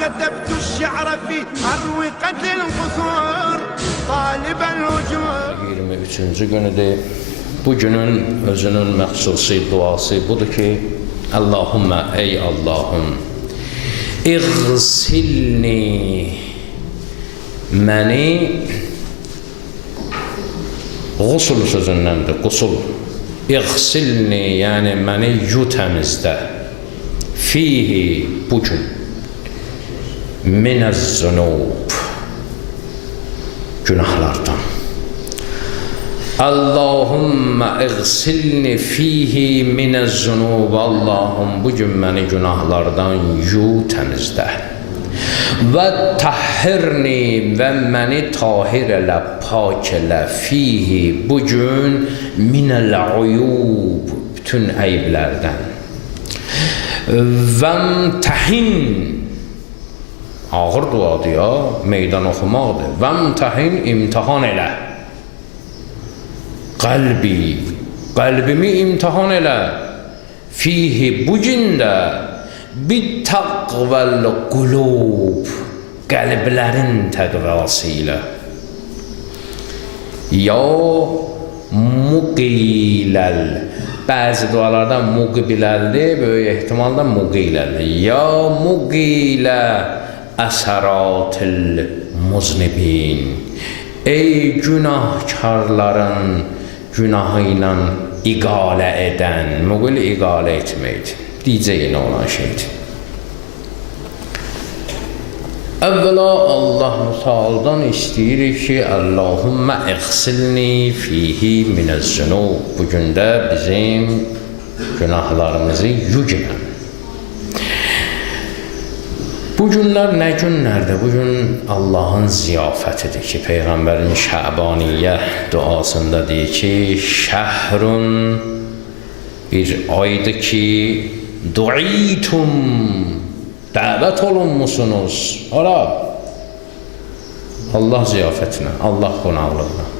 كتبت الشعر في أروقة القصور طالب الوجود. 23-cü günüdür. Bu günün özünün məxsusi duası budur ki, Allahümmə, ey Allahım, İğsilni, məni, qusul sözündəndir, qusul. İğsilni, yəni məni yu təmizdə, fihi, bugün, minəz-zunub, günahlardan. Allahümmə iğsilni fihi minəz-zunub, Allahım, bugün məni günahlardan yu təmizdə. Və tahhirni, və məni tahir elə, pak elə, fihi, bugün minəl-uyub, bütün əyblərdən. Vəmtəhin, ağır duadır ya, meydan oxumaqdır. Vəmtəhin, imtihan elə. Qəlbi, qəlbimi imtihan elə. Fihi, bugün də bittəqvəl qulub, qəlblərin təqvası ilə. Ya muqiləl, bəzi dualarda muqbiləldir, böyük ehtimalla muqilədir. Ya muqilə əsəratil muznibin, ey günahkarların günahı ilə iqalə edən, müqil iqalə etməkdir, deyəcəyinə olan şeydir. Əvvəla Allah Müteala'dan istəyirik ki, Allahümmə iğsilni fihi minəz-zunub, bugün də bizim günahlarımızı yüklən. Bu günlər nə günlərdir? Bugün Allahın ziyafətidir ki, Peyğəmbərin Şəbaniyyə duasında deyir ki, şəhrun, bir aydır ki, du'itum, dəvət olunmusunuz. Ora, Allah ziyafətinə, Allah qonaqlığına.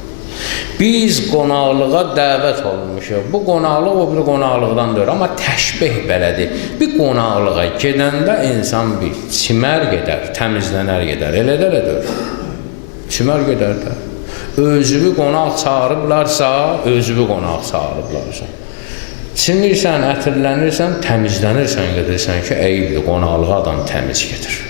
Biz qonaqlığa dəvət olunmuşuq. Bu qonaqlıq o bir qonaqlıqdan deyir, amma təşbih belədir. Bir qonaqlığa gedəndə insan bir çimər gedər, təmizlənər gedər, elə də elə deyir. Çimər gedər də. Özünü qonaq çağırıblarsa, özünü qonaq çağırıblarsa. Çimirsən, ətirlənirsən, təmizlənirsən, gedirsən ki, eyibdir, qonaqlığa adam təmiz gedir.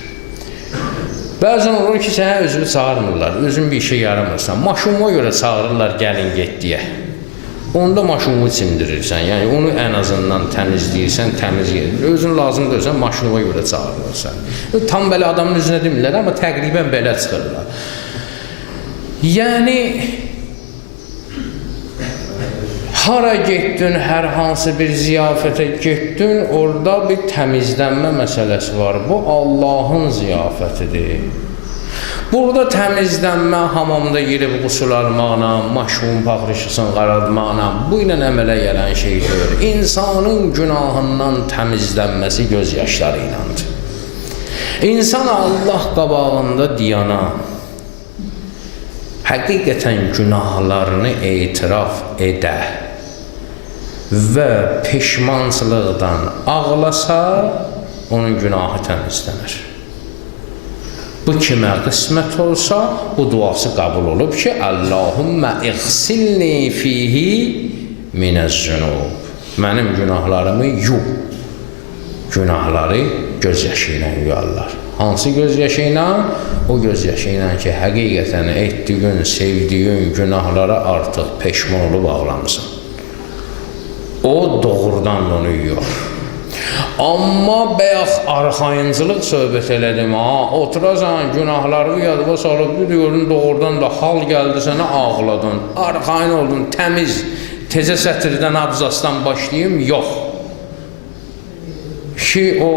Bəzən olur ki, sənə özünü çağırmırlar, özün bir işə yaramırsan, maşınına görə çağırırlar, gəlin get deyə. Onda maşınını çimdirirsən, yəni onu ən azından təmizləyirsən, təmiz gedir. Özün lazım deyirsən, maşınına görə çağırırsan. Tam belə adamın üzünə demirlər, amma təqribən belə çıxırlar. Yəni, hara getdin, hər hansı bir ziyafətə getdin, orada bir təmizlənmə məsələsi var. Bu, Allahın ziyafətidir. Burada təmizlənmə, hamamda girib qusul almaqla, maşun paxrışısını qaraltmaqla, bu ilə əmələ gələn şeydir. İnsanın günahından təmizlənməsi göz yaşları ilədir. İnsan Allah qabağında diyana, həqiqətən günahlarını etiraf edə və peşmançılıqdan ağlasa, onun günahı təmizlənir. Bu kimə qismət olsa, bu duası qəbul olub ki, Allahümmə iğsilni fihi minəz-zunub, mənim günahlarımı yu. Günahları göz yaşı ilə yuyarlar. Hansı göz yaşı ilə? O göz yaşı ilə ki, həqiqətən etdiyin, sevdiyin günahlara artıq peşman olub ağlamısan. O doğrudan onu yuyur. Amma bəyəx arxayıncılıq söhbət elədim, oturasan, günahları yadıma salıb, görün doğrudan da hal gəldi sənə, ağladın, arxayın oldun, təmiz, tezə sətirdən, abzasdan başlayayım, yox. Ki o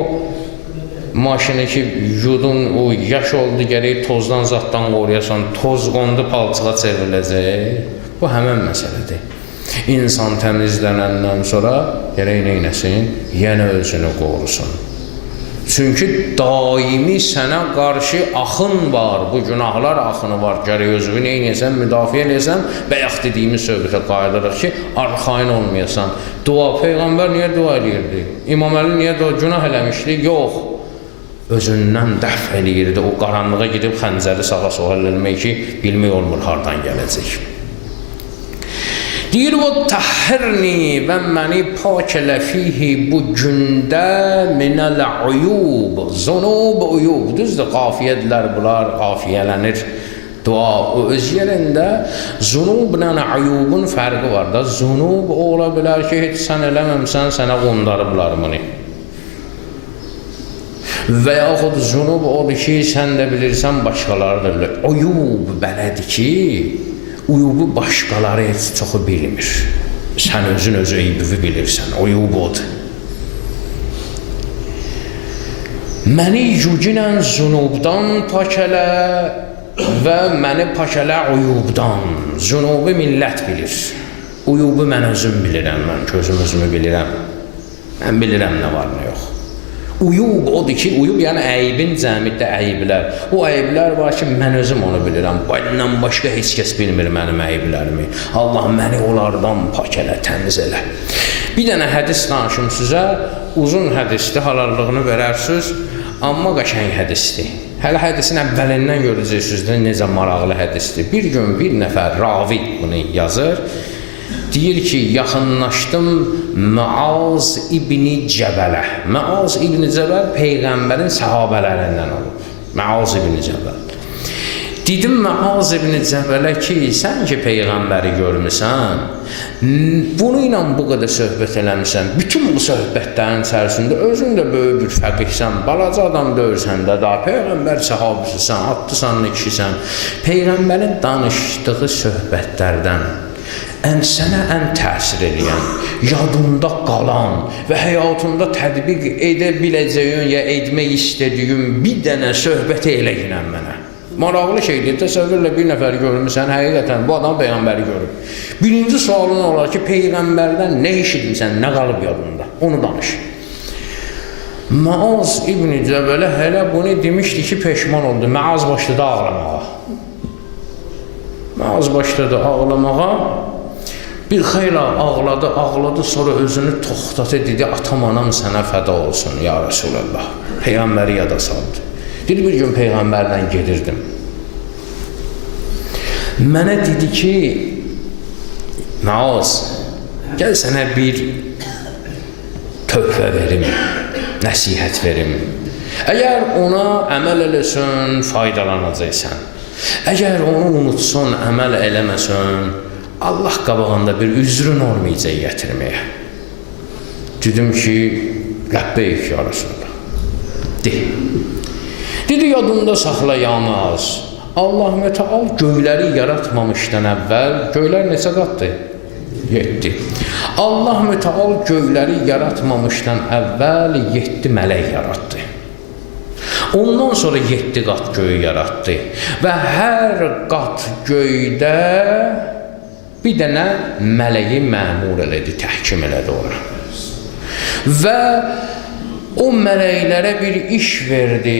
maşını ki, yudun, o yaş oldu, gərək tozdan, zaddan qoruyasan, toz qondu, palçığa çevriləcək. Bu həmən məsələdir. İnsan təmizlənəndən sonra gərək neynəsin? Yenə özünü qorusun. Çünki daimi sənə qarşı axın var, bu günahlar axını var. Gərək özünü neynəyəsən, müdafiə eləyəsən, bəyək dediyimiz söhbətə qayıdırıq ki, arxayın olmayasan. Dua, Peyğəmbər niyə dua edirdi? İmam Əli niyə dua, günah eləmişdi? Yox. özündən dəf eləyirdi. O qaranlığa gidib xəncəri sağa sola eləmək ki, bilmək olmur hardan gələcək. Deyir, o tahhirni və məni pak elə fihi bu gündə minəl uyub, zunub uyub. Düzdür, qafiyədlər bunlar, qafiyələnir. Dua o öz yerində zunubla uyubun fərqi var da. Zunub ola bilər ki, heç sən eləməmsən, sənə qondarıblar bunu. Və yaxud zunub odur ki, sən də bilirsən, başqaları da bilir. Uyub belədir ki, uyubu başqaları heç çoxu bilmir. Sən özün öz eybivi bilirsən, uyub odur. Məni yücünən zunubdan pak elə və məni pak elə uyubdan. Zunubu millət bilir. Uyubu mən özüm bilirəm, mən közüm bilirəm. Mən bilirəm nə var, nə yox. Uyub odur ki, uyub yəni əybin cəmidə əyblər. O əyblər var ki, mən özüm onu bilirəm. Bundan başqa heç kəs bilmir mənim əyblərimi. Allah məni onlardan pak elə, təmiz elə. Bir dənə hədis danışım sizə. Uzun hədisdir, halallığını verərsiniz. Amma qəşəng hədisdir. Hələ hədisin əvvəlindən görəcəksiniz də necə maraqlı hədisdir. Bir gün bir nəfər ravi bunu yazır. Deyir ki, yaxınlaşdım Muaz İbni Cəbələ. Muaz İbni Cəbəl Peyğəmbərin səhabələrindən olub. Muaz İbni Cəbəl. Dedim Muaz İbni Cəbələ ki, sən ki Peyğəmbəri görmüsən, bunu ilə bu qədər söhbət eləmişsən, bütün bu söhbətlərin içərisində özün də böyük bir fəqihsən, balaca adam döyürsən də da, Peyğəmbər səhabisisən, atlısan, kişisən, Peyğəmbərin danışdığı söhbətlərdən sənə ən təsir eləyən, yadında qalan və həyatında tətbiq edə biləcəyin ya etmək istədiyin bir dənə söhbəti elə gələn mənə. Maraqlı şeydir, təsəvvürlə bir nəfər görmüsən, həqiqətən bu adam Peyğəmbəri görüb. Birinci sualın olar ki, Peyğəmbərdən nə eşitmisən, nə qalıb yadında, onu danış. Muaz İbni Cəbələ hələ bunu demişdi ki, peşman oldu. Muaz başladı ağlamağa. Muaz başladı ağlamağa. Bir xeyli ağladı, sonra özünü toxtadı, dedi, atam, anam sənə fəda olsun, ya Rasulallah. Peyğəmbəri yada saldı. Bir gün Peyğəmbərlə gedirdim. Mənə dedi ki, Muaz, gəl sənə bir tövbə verim, nəsihət verim. Əgər ona əməl eləsən, faydalanacaqsan. Əgər onu unutsun, əməl eləməsən, Allah qabağında bir üzrün olmayacaq gətirməyə. Dedim ki, Ləbbeyk ya Rasulullah. Dedi, yadında saxla ya Muaz. Allah Mütəal göyləri yaratmamışdan əvvəl, göylər neçə qatdır? 7. Allah Mütəal göyləri yaratmamışdan əvvəl 7 mələk yaratdı. Ondan sonra 7 qat göyü yaratdı. Və hər qat göydə bir dənə mələyi məmur elədi, təhkim elədi ora. Və o mələklərə bir iş verdi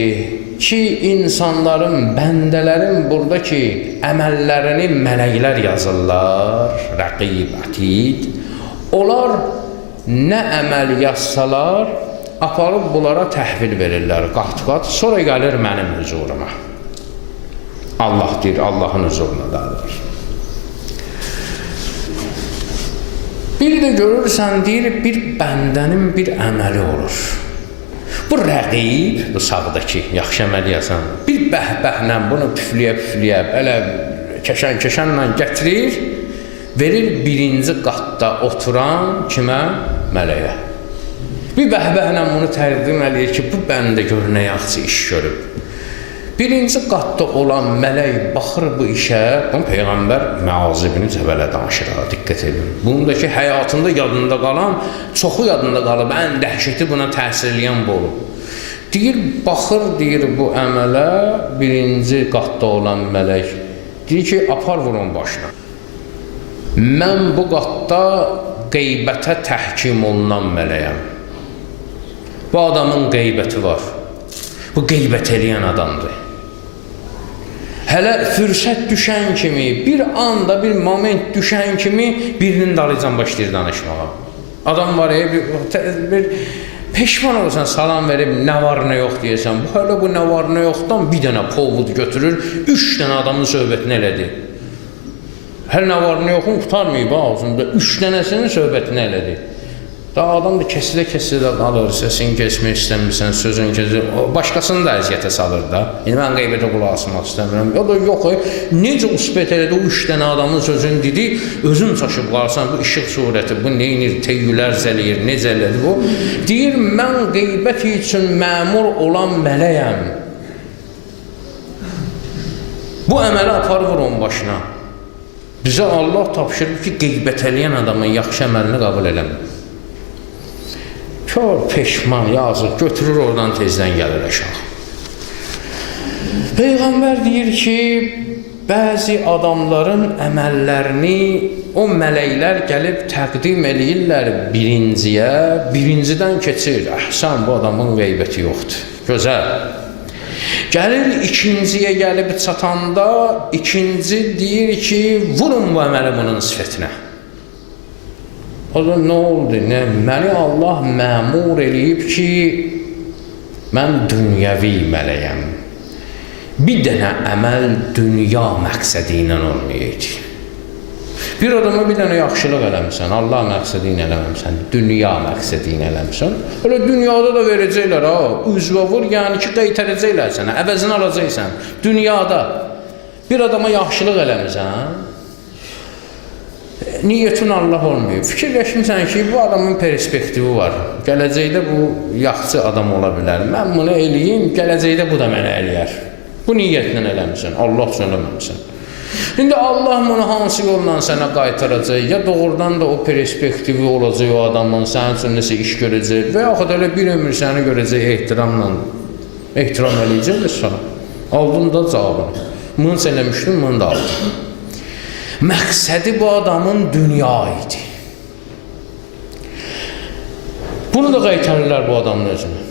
ki, insanların, bəndələrin buradakı əməllərini mələklər yazırlar, rəqib, atid. Onlar nə əməl yazsalar, aparıb bunlara təhvil verirlər, qat-qat, sonra gəlir mənim huzuruma. Allah deyir, Allahın huzuruna dağılır. Bir də görürsən, deyir, bir bəndənin bir əməli olur. Bu rəqib, bu sağdakı, yaxşı əməl yazan, bir bəhbəhlə bunu püfləyə, elə kəşən-kəşənlə gətirir, verir birinci qatda oturan kimə? Mələyə. Bir bəhbəhlə bunu təqdim edir ki, bu bəndə gör nə yaxşı iş görüb. Birinci qatda olan mələk baxır bu işə, bunu Peyğəmbər Muaz ibn Cəbələ danışır, diqqət edin. Bundakı həyatında yadında qalan, çoxu yadında qalıb, ən dəhşəti buna təsir eləyən bu olub. Deyir, baxır, deyir bu əmələ, birinci qatda olan mələk, deyir ki, apar vurun başına. Mən bu qatda qeybətə təhkim olunan mələyəm. Bu adamın qeybəti var. Bu qeybət eləyən adamdır. Hələ fürsət düşən kimi, bir anda, bir moment düşən kimi birinin dalıcan başlayır danışmağa. Adam var, bir Peşman olsan, salam verib, nə var, nə yox deyəsən. Hələ bu nə var, nə yoxdan bir dənə povud götürür, 3 dənə adamın söhbətini elədi. Hələ nə var, nə yoxun qutarmayıb ağzında, 3 dənəsinin söhbətini elədi. Da adam da kəsilə qalır, səsin keçmək istəmirsən, sözün keçir, başqasını da əziyyətə salır da. Yəni, mən qeybətə qulaq asmaq istəmirəm. Ya da yox, necə usbət elədi, o 3 dənə adamın sözünü dedi, özün çaşıb qalırsan, bu işıq surəti, bu neynir, teyyülər zəliyir, necə elədi bu? Deyir, mən qeybət üçün məmur olan mələyəm. Bu əməli aparır onun başına. Bizə Allah tapşırır ki, qeybət eləyən adamın yaxşı əməlini qəbul eləmir. Kör, peşman, yazıq, götürür oradan tezdən gəlir aşağı. Peyğəmbər deyir ki, bəzi adamların əməllərini o mələklər gəlib təqdim eləyirlər birinciyə, birincidən keçir. Əhsən, bu adamın qeybəti yoxdur. Gözəl. Gəlir ikinciyə gəlib çatanda, ikinci deyir ki, vurun bu əməli bunun sifətinə. O da nə oldu? Məni Allah məmur eləyib ki, mən dünyəvi mələyəm. Bir dənə əməl dünya məqsədi ilə olmayaydı. Bir adama bir dənə yaxşılıq eləmişsən, Allah məqsədi ilə eləməmişsən, dünya məqsədi ilə eləmişsən. Öyle dünyada da verəcəklər, üzvə vur, yəni ki, qaytaracaqlar sənə, əvəzini alacaqsan. Dünyada bir adama yaxşılıq eləmişsən, niyyətin Allah olmuyor. Fikirləşmirsən ki, bu adamın perspektivi var. Gələcəkdə bu yaxşı adam ola bilər. Mən bunu eləyim, gələcəkdə bu da mənə eləyər. Bu niyyətlə eləmişsən, Allah üçün eləməmişsən. İndi Allah bunu hansı yolla sənə qaytaracaq, ya doğrudan da o perspektivi olacaq o adamın, sənin üçün nəsə iş görəcək və yaxud elə bir ömür səni görəcək ehtiram eləyəcək sana. Aldın da cavabını. Bunu eləmişdin, bunu da aldın. Məqsədi bu adamın dünya idi. Bunu da qaytarırlar bu adamın özünü.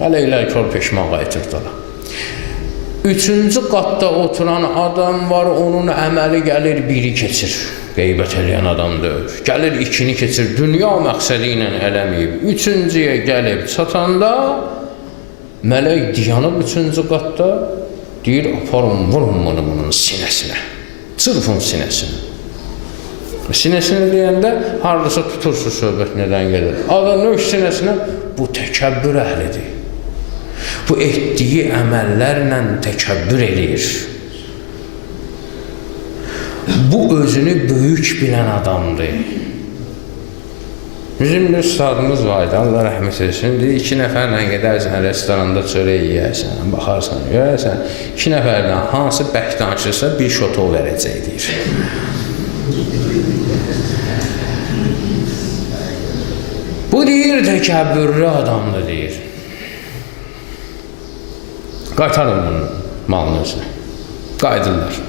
Mələklər kör peşman qaytırdılar. Üçüncü qatda oturan adam var, onun əməli gəlir, biri keçir. Qeybət eləyən adam deyil. Gəlir, ikini keçir, dünya məqsədi ilə eləməyib. Üçüncüyə gəlib çatanda, mələk dayanıb üçüncü qatda, deyir, aparın, vurun bunu bunun sinəsinə. Çırpın sinəsini. Sinəsini deyəndə, haradasa tutursa söhbət nədən gedir. Adam növ sinəsinə, bu təkəbbür əhlidir. Bu etdiyi əməllərlə təkəbbür eləyir. Bu özünü böyük bilən adamdır. Bizim bir ustadımız vardı, Allah rəhmət etsin. Deyir, 2 nəfərlə gedərsən, restoranda çörək yiyərsən, baxarsan, görərsən, 2 nəfərdən hansı bək danışırsa bir şoto verəcək, deyir. Bu deyir, təkəbbürlü adamdır, deyir. Qaytarın bunun malını özünə. Qaydırlar.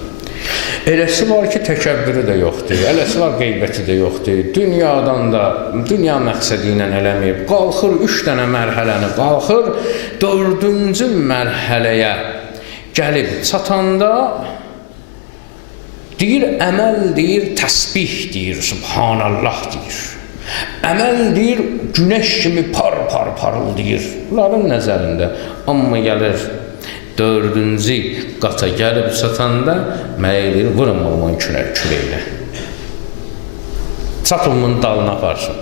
Eləsi var ki, təkəbbürü də yoxdur, eləsi var qeybəti də yoxdur, dünyadan da, dünya məqsədi ilə eləməyib, qalxır 3 dənə mərhələni, qalxır 4-cü mərhələyə gəlib çatanda, deyir, əməl deyir, təsbih deyir, subhanallah deyir. Əməl deyir, günəş kimi par parıldayır, bunların nəzərində, amma gəlir, 4-cü qata gəlib çatanda mələk deyir, vurun bunun kürəyinə. Çatın bunun dalına aparsın.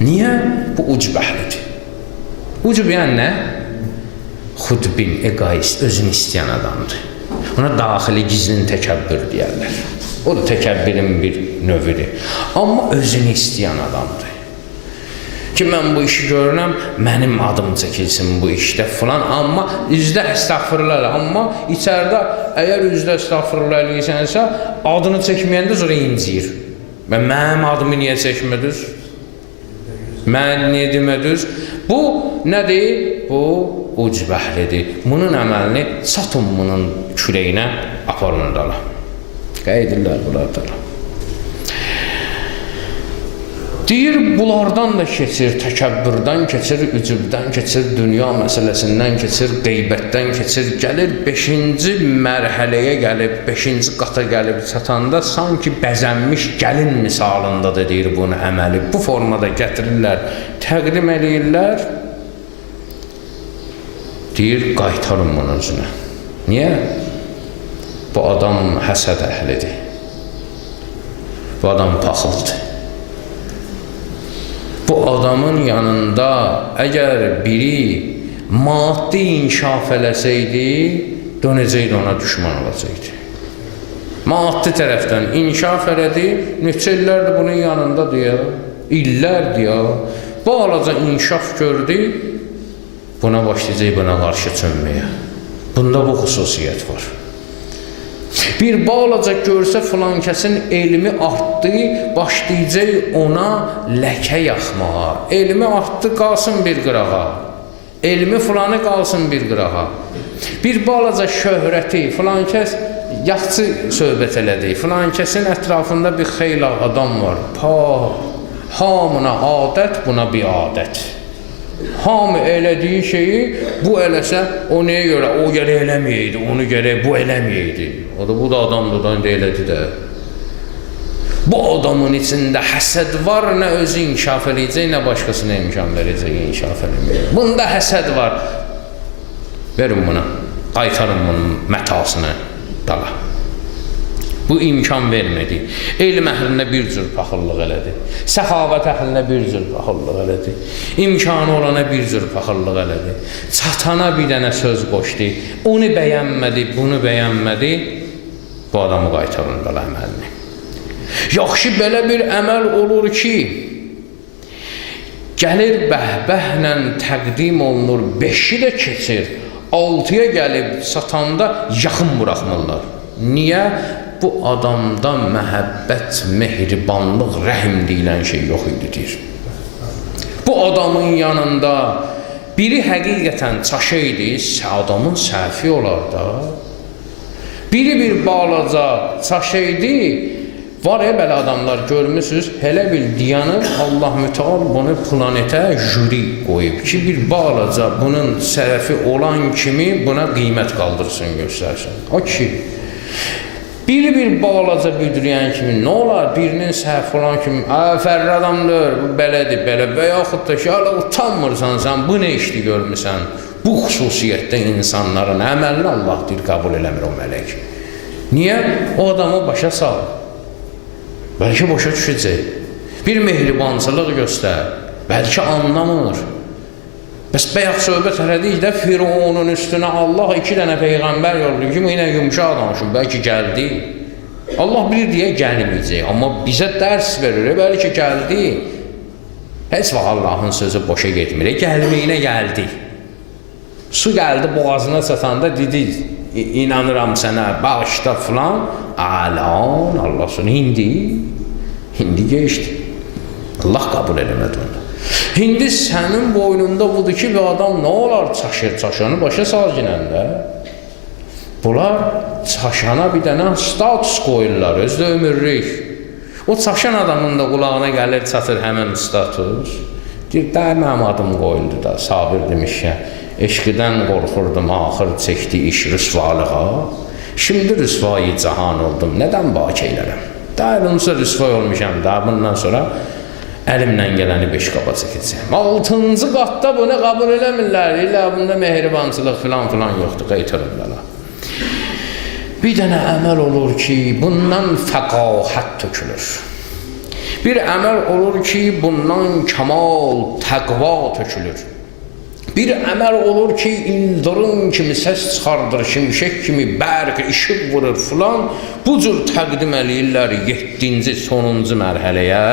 Niyə? Bu ucub əhlidir. Ucub yəni nə? Xudbin, egoist, özünü istəyən adamdır. Ona daxili gizlin təkəbbür deyərlər. O da təkəbbirin bir növüdür. Amma özünü istəyən adamdır. Ki, mən bu işi görürəm, mənim adım çəkilsin bu işdə filan, amma üzdə əstəğfirullah, amma içərdə əgər üzdə əstəğfirullah eləyirsənsə, adını çəkməyəndə sonra inciyir. Və mənim adımı niyə çəkmədiniz? Mən niyə demədiniz? Bu nədir? Bu ucub əhlidir. Bunun əməlini çatın bunun kürəyinə aparın dala. Qayıdırlar bunlar dala. Deyir, bunlardan da keçir, təkəbbürdən keçir, ücübdən keçir, dünya məsələsindən keçir, qeybətdən keçir, gəlir 5-ci mərhələyə gəlib, 5-ci qata gəlib çatanda sanki bəzənmiş gəlin misalındadır, deyir bunu əməli. Bu formada gətirirlər, təqdim eləyirlər, deyir, qaytarın bunun özünə. Niyə? Bu adam həsəd əhlidir, bu adam paxıldır. Bu adamın yanında əgər biri maddi inkişaf eləsəydi, dönəcəkdi ona düşman olacaqdı. Maddi tərəfdən inkişaf elədi, neçə illərdir bunun yanındadır ya, illərdir ya. Bu alaca inkişaf gördü, buna başlayacaq buna qarşı çönməyə. Bunda bu xüsusiyyət var. Bir balaca görsə filan kəsin elmi artdı, başlayacaq ona ləkə yaxmağa. Elmi artdı, qalsın bir qırağa. Elmi filanı qalsın bir qırağa. Bir balaca şöhrəti, filan kəs yaxşı söhbət elədi. Filan kəsin ətrafında bir xeyli adam var. Hamına adət, buna bir adət. Hamı elədiyi şeyi bu eləsə, o nəyə görə? O gərək eləməyəydi, onu gərək bu eləməyəydi. O da bu da adamdır, da indi elədi də. Bu adamın içində həsəd var, nə özü inkişaf eləyəcək, nə başqasına imkan verəcək inkişaf eləməyəcək. Bunda həsəd var. Verin buna, qaytarın bunun mətasını dala. Bu imkan vermədi. Elm əhlinə bir cür paxıllıq elədi. Səxavət əhlinə bir cür paxıllıq elədi. İmkanı olana bir cür paxıllıq elədi. Çatana bir dənə söz qoşdu. Onu bəyənmədi, bunu bəyənmədi. Bu adamı qaytarın dala əməlini. Yaxşı, belə bir əməl olur ki, gəlir bəhbəhlə təqdim olunur, 5-i də keçir, 6-ya gəlib satanda yaxın buraxmırlar. Niyə? Bu adamda məhəbbət, mehribanlıq, rəhm deyilən şey yox idi, deyir. Bu adamın yanında biri həqiqətən çaşaydı, adamın səhvi olar da. Biri bir balaca çaşaydı, var belə adamlar görmüsünüz, elə bil diyanır, Allah mütəal bunu planetə jüri qoyub ki, bir balaca bunun səhvi olan kimi buna qiymət qaldırsın, göstərsin. O ki, biri bir balaca büdürəyən kimi, nə olar? Birinin səhv olan kimi, fərli adamdır, bu belədir, belə və yaxud da ki, hala utanmırsan sən, bu nə işli görmüsən? Bu xüsusiyyətdə insanların əməlini Allah deyir, qəbul eləmir o mələk. Niyə? O adamı başa sal. Bəlkə başa düşəcək. Bir mehribancılıq göstər. Bəlkə anlamır. Bəs bəyək söhbət elədikdə Fironun üstünə Allah 2 dənə peyğəmbər yollayıb ki, yenə yumuşaq danışın, bəlkə gəldi. Allah bilir deyə gəlməyəcək, amma bizə dərs verir, bəlkə gəldi. Heç vaxt Allahın sözü boşa getmir, gəlməyinə gəldi. Su gəldi boğazına çatanda dedi, inanıram sənə, bağışda filan, alan, Allah sonu indi geçdi. Allah qəbul eləmədi onu. İndi sənin boynunda budur ki, bir adam nə olar çaşır, çaşanı başa sal ginəndə. Bunlar çaşana bir dənə status qoyurlar, özdə ömürlük. O çaşan adamın da qulağına gəlir, çatır həmən status. Deyir, də mənim adım qoyuldu da, Sabir demişkən, eşqidən qorxurdum, axır çəkdi iş rüsvalığa. Şimdi rüsvayı cahan oldum, nədən bak eylərəm? Daha onsuz rüsvay olmuşam da, bundan sonra əlimlə gələni 5 qaba çəkəcəm. 6-cı qatda bunu qəbul eləmirlər. İlla bunda mehribancılıq filan yoxdur, qaytarırlar. Bir dənə əməl olur ki, bundan fəqahət tökülür. Bir əməl olur ki, bundan kəmal, təqva tökülür. Bir əməl olur ki, ildırım kimi səs çıxardır, şimşək kimi bərq, işıq vurur filan. Bu cür təqdim eləyirlər 7-ci, sonuncu mərhələyə.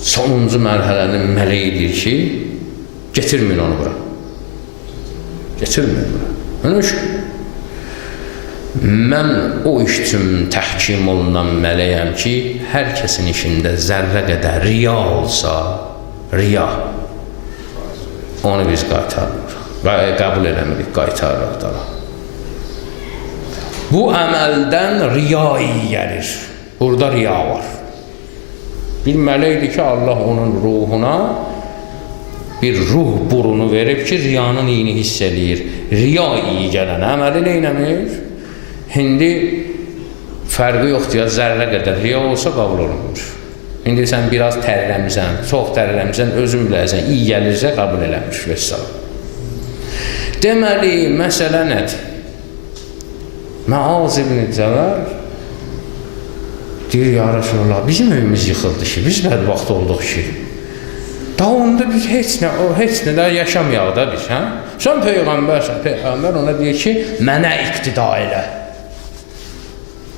Sonuncu mərhələnin mələyi deyir ki, getirməyin onu bura. Getirməyin bura. Mən o iş üçün təhkim olunan mələyəm ki, hər kəsin işində zərrə qədər riya olsa, riya, onu biz qaytarırıq. Qəbul eləmirik, qaytarırıq da. Bu əməldən riya iyi gəlir. Burada riya var. Bir mələkdir ki, Allah onun ruhuna bir ruh burunu verib ki, riyanın iyini hiss eləyir. Riya iyi gələn əməli neynəmir? İndi fərqi yoxdur ya, zərrə qədər riya olsa qabul olunmur. İndi sən biraz tərləmirsən, çox tərləmirsən, özün bilərsən, iyi gəlirsə qabul eləmir. Vəssalam. Deməli, məsələ nədir? Məaz ibn Cəvər deyir, ya Rasulullah, bizim evimiz yıxıldı ki, biz bədbaxt olduq ki. Daha onda biz heç nə də yaşamayaq da biz, hə? Sən Peyğəmbərsən, Peyğəmbər ona deyir ki, mənə iqtida elə.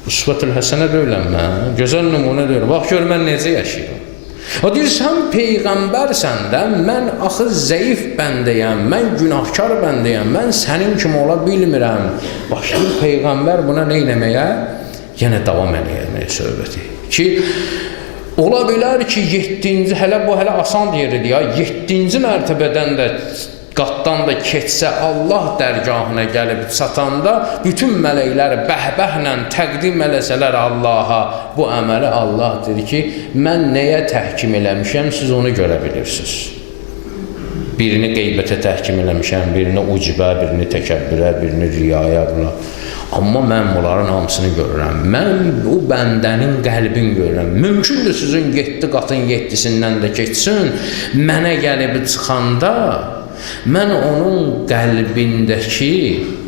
Üsvətül Həsənə döylənmə, gözəl nümunə döylənmə, bax gör mən necə yaşayıram. O deyir, sən Peyğəmbərsən də, mən axı zəif bəndəyəm, mən günahkar bəndəyəm, mən sənin kimi ola bilmirəm. Başlayır Peyğəmbər buna neynəməyə? Yenə davam eləməyə söhbəti. Ki, ola bilər ki, 7-ci, hələ bu hələ asan yeridir ya, 7-ci mərtəbədən də qatdan da keçsə, Allah dərgahına gəlib çatanda, bütün mələklər bəhbəhlə təqdim eləsələr Allaha, bu əməli Allah dedi ki, mən nəyə təhkim eləmişəm, siz onu görə bilirsiniz. Birini qeybətə təhkim eləmişəm, birini ucbə, birini təkəbbürə, birini riyaya, buna. Amma mən bunların hamısını görürəm. Mən bu bəndənin qəlbini görürəm. Mümkündür sizin 7 qatın 7-sindən də keçsin. Mənə gəlib çıxanda, mən onun qəlbindəki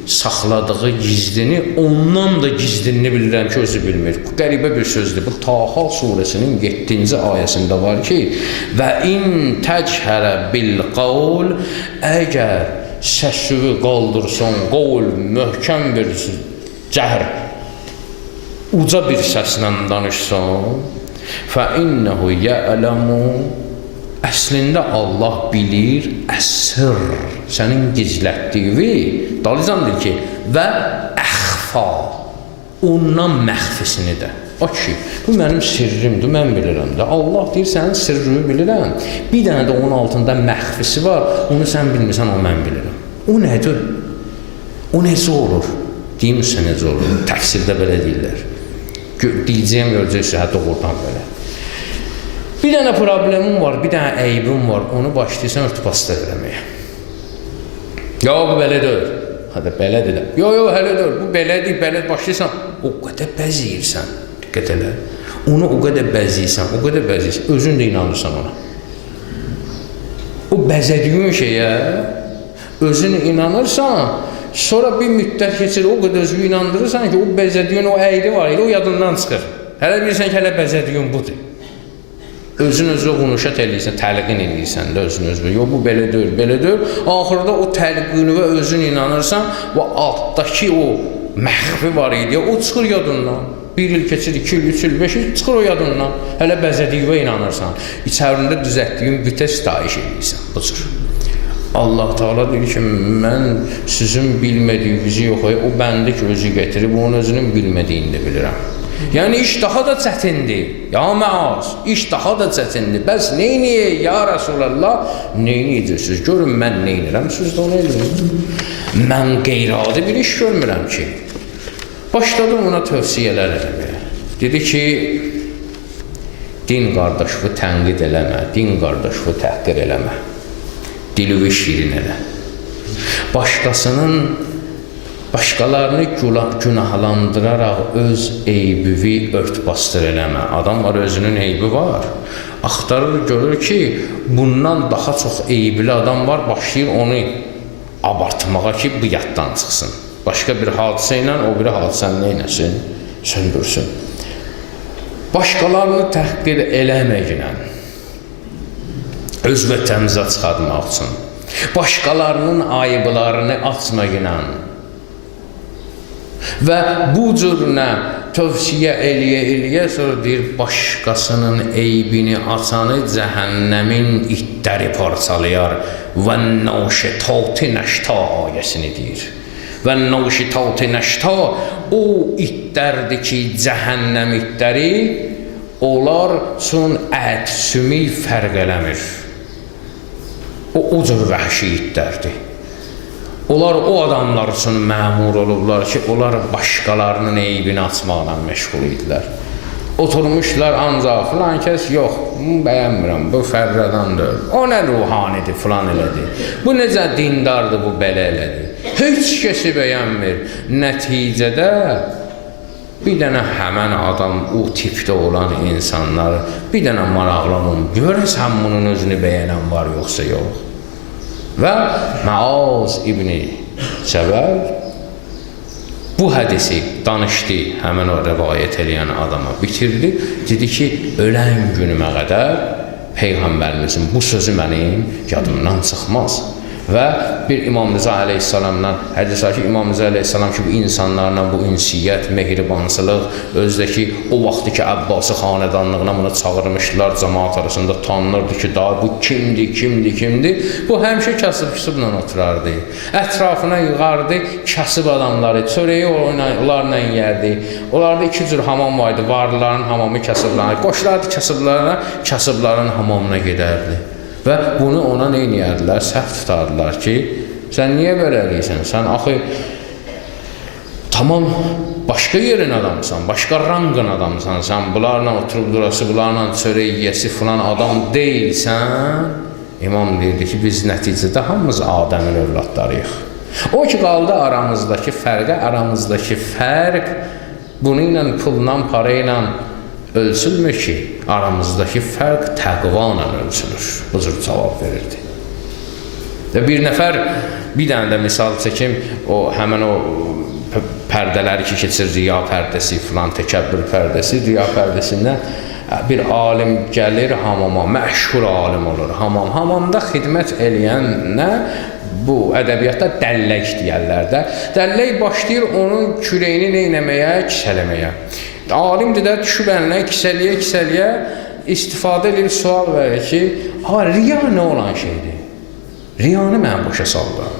saxladığı gizlini, ondan da gizlini bilirəm ki, özü bilmir. Qəribə bir sözdür. Bu Taha surəsinin 7-ci ayəsində var ki, və in təchərə bil qavl, əgər səsivi qaldırsan, qavl, möhkəm bir cəhr, uca bir səslə danışsan, fə innəhu ya'lamu, əslində Allah bilir, əsr, sənin gizlətdiyi, dalıcandır ki, və əxfa, ondan məxfisini də. O ki, bu mənim sirrimdir, mən bilirəm də. Allah deyir, sənin sirrimi bilirəm. Bir dənə də onun altında məxfisi var, onu sən bilmirsən, o mən bilirəm. O nədir? O necə olur? Deyim sizə necə olur? Təfsirdə belə deyirlər. Deyəcəyəm, görəcəksiniz, hətta oradan belə. Bir dənə problemim var, bir dənə əybim var, onu başlayırsan örtbasdır eləməyə. Ya, bu belə deyil. Hədə belədir də. Yo, hələ deyil, bu belədir, belə başlayırsan, o qədər bəziyirsən, diqqət elə. Onu o qədər bəziyirsən, özün də inanırsan ona. O bəzədiyin şeyə, özün inanırsan, sonra bir müddət keçir, o qədər özünü inandırırsan ki, o bəzədiyin, o əyri var, o yadından çıxır. Hələ bilirsən ki, hələ bəzədiyin budur. Özün-özünə qunuşat eləyirsən, təlqin eləyirsən də özün-özünə. Yox, bu belə deyil. Axırda o təlqini və özün inanırsan və altdakı o məxfi var idi, o çıxır yadından. 1 il keçir, 2 il, 3 il, 5 il çıxır o yadından. Hələ bəzədiyivə inanırsan. İçərində düzətdiyin bütə sitayiş eləyirsən. Bu cür. Allah Teala deyir ki, mən sizin bilmədiyinizi yox, o bəndə ki, özü gətirib, onun özünün bilmədiyini də bilirəm. Yəni, iş daha da çətindir. Ya Məaz, iş daha da çətindir. Bəs neyniyək, ya Rasulallah? Neyniyəcəksiniz? Görün, mən neynirəm, siz də onu eləyin. Mən qeyri-adi bir iş görmürəm ki. Başladım ona tövsiyələr eləməyə. Dedi ki, din qardaşlığı tənqid eləmə, din qardaşlığı təhqir eləmə. Dili şirin elə. Başqalarını günahlandıraraq öz eybivi örtbasdır eləmə. Adam var, özünün eybi var. Axtarır, görür ki, bundan daha çox eybili adam var, başlayır onu abartmağa ki, bu yaddan çıxsın. Başqa bir hadisə ilə o biri hadisəni neynəsin? Söndürsün. Başqalarını təhqir eləməklə öz vətənimizə çıxartmaq üçün, başqalarının ayıblarını açmaqla və bu cürünə tövsiyə eləyə sonra deyir, başqasının eybini açanı cəhənnəmin itləri parçalayar və nəştati nəşta ayəsini deyir. Və nəştati nəşta o itlərdir ki, cəhənnəm itləri, onlar üçün ət-sümü fərq eləmir. O cür vəhşi itlərdir. Onlar o adamlar üçün məmur olublar ki, onlar başqalarının eybini açmaqla məşğul idilər. Oturmuşlar ancaq filan kəs yox, bəyənmirəm, bu fərradandır. O nə ruhanidir, filan elədi. Bu necə dindardır, bu belə elədi. Heç kəsi bəyənmir. Nəticədə bir dənə həmən adam, o tipdə olan insanlar, bir dənə maraqlanın, görəsən bunun özünü bəyənən var, yoxsa yox. Və Məaz İbni Cəbəl bu hədisi danışdı, həmən o rəvayət eləyən adama bitirdi. Dedi ki, ölən günümə qədər Peyğəmbərimizin bu sözü mənim yadımdan çıxmaz. Və bir İmam Rıza əleyhissalamdan hədis var ki, İmam Rıza əleyhissalam ki, bu insanlarla bu ünsiyyət, mehribansılıq, özdəki o vaxtı ki, Əbbasi xanədanlığına bunu çağırmışdılar, cəmaat arasında tanınırdı ki, daha bu kimdir. Bu həmişə kasıb-küsubla oturardı. Ətrafına yığardı kasıb adamları, çörəyi onlarla yərdi. Onlarda iki cür hamam vardı, varlıların hamamı, kasıbların. Qoşlardı kasıblarına, kasıbların hamamına gedərdi. Və bunu ona neyniyərdilər? Səhv tutardılar ki, sən niyə belə eləyirsən? Sən axı tamam başqa yerin adamsan, başqa rangın adamsan. Sən bunlarla oturub durası, bunlarla çörək yiyəsi filan adam deyilsən. İmam deyirdi ki, biz nəticədə hamımız Adəmin övladlarıyıq. O ki, qaldı aramızdakı fərq bunu ilə, pulla, para ilə ölçülmür ki, aramızdakı fərq təqva ilə ölçülür. Bu cür cavab verirdi. Bir nəfər, bir dənə də misal çəkim, həmən o pərdələri ki, keçir, riya pərdəsi, filan, təkəbbür pərdəsi, riya pərdəsindən bir alim gəlir hamama, məşhur alim olur hamam. Hamamda xidmət eləyənə bu ədəbiyyatda dəllək deyərlər də. Dəllək başlayır onun kürəyini neynəməyə, kisələməyə. Alimdir də düşüb əlinə kisəliyə istifadə edir, sual verir ki, riya nə olan şeydir? Riyanı mən başa saldım.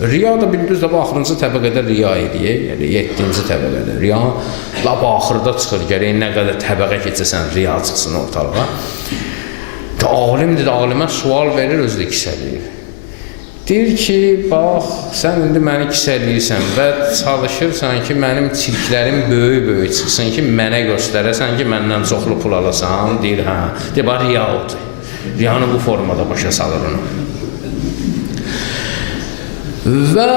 Riya da bildiniz də bu axırıncı təbəqədə riya edir, yəni 7-ci təbəqədə. Riya lap axırda çıxır, gərək nə qədər təbəqə keçəsən, riya çıxsın ortalığa. Alimdir də alimə sual verir, özü də kisəliyir. Deyir ki, bax, sən indi məni kisəliyirsən və çalışırsan ki, mənim çirklərim böyük çıxsın ki, mənə göstərəsən ki, məndən çoxlu pul alasan. Deyir, hə. Deyir, bax, riya oldu. Riyanı bu formada başa salır onu. Və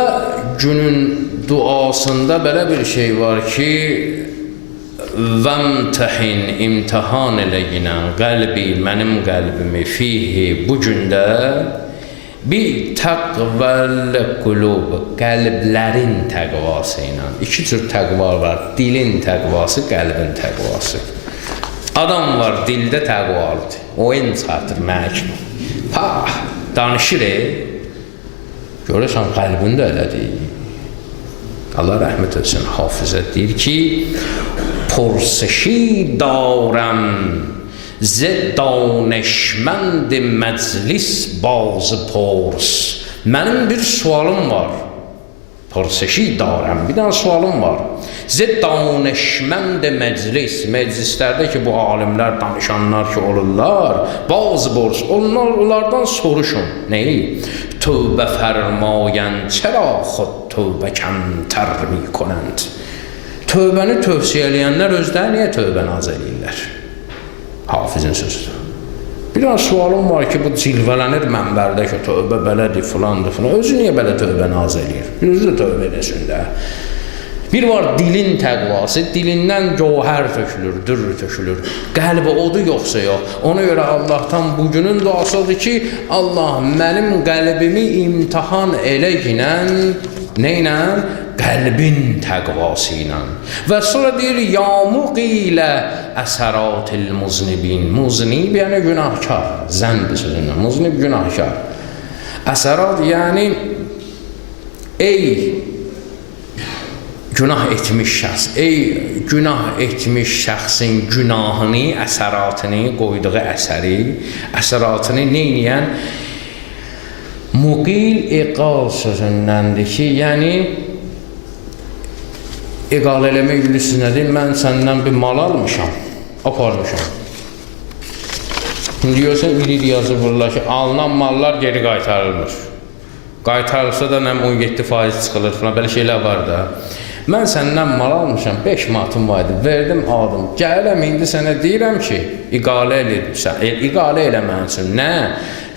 günün duasında belə bir şey var ki, vəmtəhin, imtihan elə ginən qəlbi, mənim qəlbimi fihi bu gündə bir təqvəl qulub, qəlblərin təqvası ilə. İki cür təqva var, dilin təqvası, qəlbin təqvası. Adam var, dildə təqvalıdır, o en çatır, məhkim. Danışır, görürsən, qəlbin də elədir. Allah rəhmət etsin, hafizə deyir ki, پرسشی دارم ز دانشمند məclis bazı pors. Mənim bir sualım var. Purseşi darəm, bir dənə sualım var. Z danışmənd məclis, məclislərdə ki, bu alimlər, danışanlar ki olurlar, bazı pors, onlardan soruşun. Neyi? Tövbə fərmayən, çərə xud tövbə kəmtər mi konənd? Tövbəni tövsiyə eləyənlər özləri niyə tövbəni az eləyirlər? Hafizin sözüdür. Bir dənə sualım var ki, bu cilvələnir mənbərdə ki, tövbə belədir, filandır, filan. Özü niyə belə tövbəni az eləyir? Özü də tövbə eləsin də. Bir var dilin təqvası, dilindən gövhər tökülür, dürr tökülür. Qəlbi odu yoxsa yox. Ona görə Allah'tan bugünün duasıdır ki, Allah mənim qəlbimi imtihan elə ginən, neynə? Qəlbin təqvası ilə. Və sonra deyir, ya muqilə əsəratil muznibin. Muznib yəni günahkar. Zənd sözündən. Muznib günahkar. Əsərat yəni ey günah etmiş şəxs, ey günah etmiş şəxsin günahını, əsəratını, qoyduğu əsəri, əsəratını neyniyən? Muqil iqal sözündəndir ki, yəni iqal eləmək bilirsiniz nədir? Mən səndən bir mal almışam, aparmışam. Deyirsən, iri yazıbırlar ki, alınan mallar geri qaytarılmır. Qaytarılsa da 17% çıxılır falan, belə şeylər var da. Mən səndən mal almışam, 5 manatım var idi, verdim, aldım. Gələm, indi sənə deyirəm ki, iqalə edirsən, iqalə elə mənim üçün. Nə?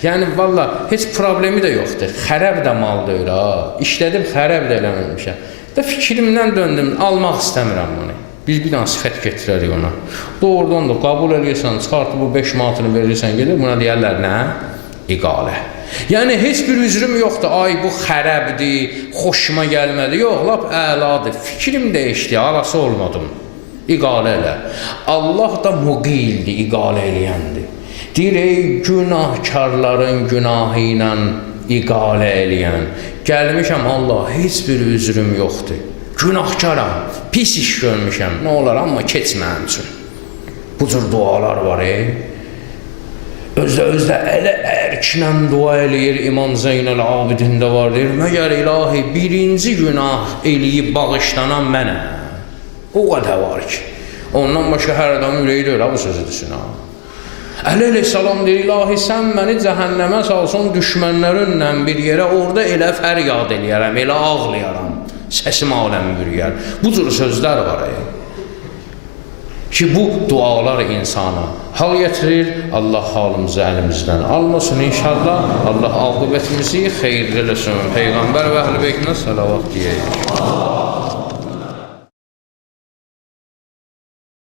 Yəni, valla, heç problemi də yoxdur. Xərəb də mal deyir, ha. İşlədim, xərəb də eləməmişəm. Da fikrimdən döndüm, almaq istəmirəm bunu. Biz bir dənə sifət getirərik ona. Doğrudan da qəbul edirsən, çıxartı bu 5 manatını verirsən, gedir, buna deyərlər, nə? İqalə. Yəni, heç bir üzrüm yoxdur, ay bu xərəbdir, xoşuma gəlmədi, yox, lap əladır, fikrim dəyişdi, arası olmadım, iqalə elə. Allah da muqildir, iqalə eləyəndir. Deyir, ey günahkarların günahı ilə iqalə eləyən, gəlmişəm Allah, heç bir üzrüm yoxdur, günahkaram, pis iş görmüşəm, nə olar, amma keçməyəm üçün. Bu cür dualar var, Özdə elə ərklə dua eləyir, İmam Zeynəl Abidin də var, deyir, məgər ilahi birinci günah eləyib bağışlanan mənəm. O qədər var ki, ondan başqa hər adam ürəyi deyir, bu sözü desin, ha. Əli əleyhissalam deyir, ilahi sən məni cəhənnəmə salsın düşmənlərinlə bir yerə, orada elə fəryad eləyərəm, elə ağlayaram, səsim aləmi bürüyər. Bu cür sözlər var, ki, bu dualar insana hal getirir, Allah halımızı əlimizdən almasın inşallah, Allah aqibətimizi xeyirli eləsin, Peyğəmbər və əhl-i beytinə salavat deyək.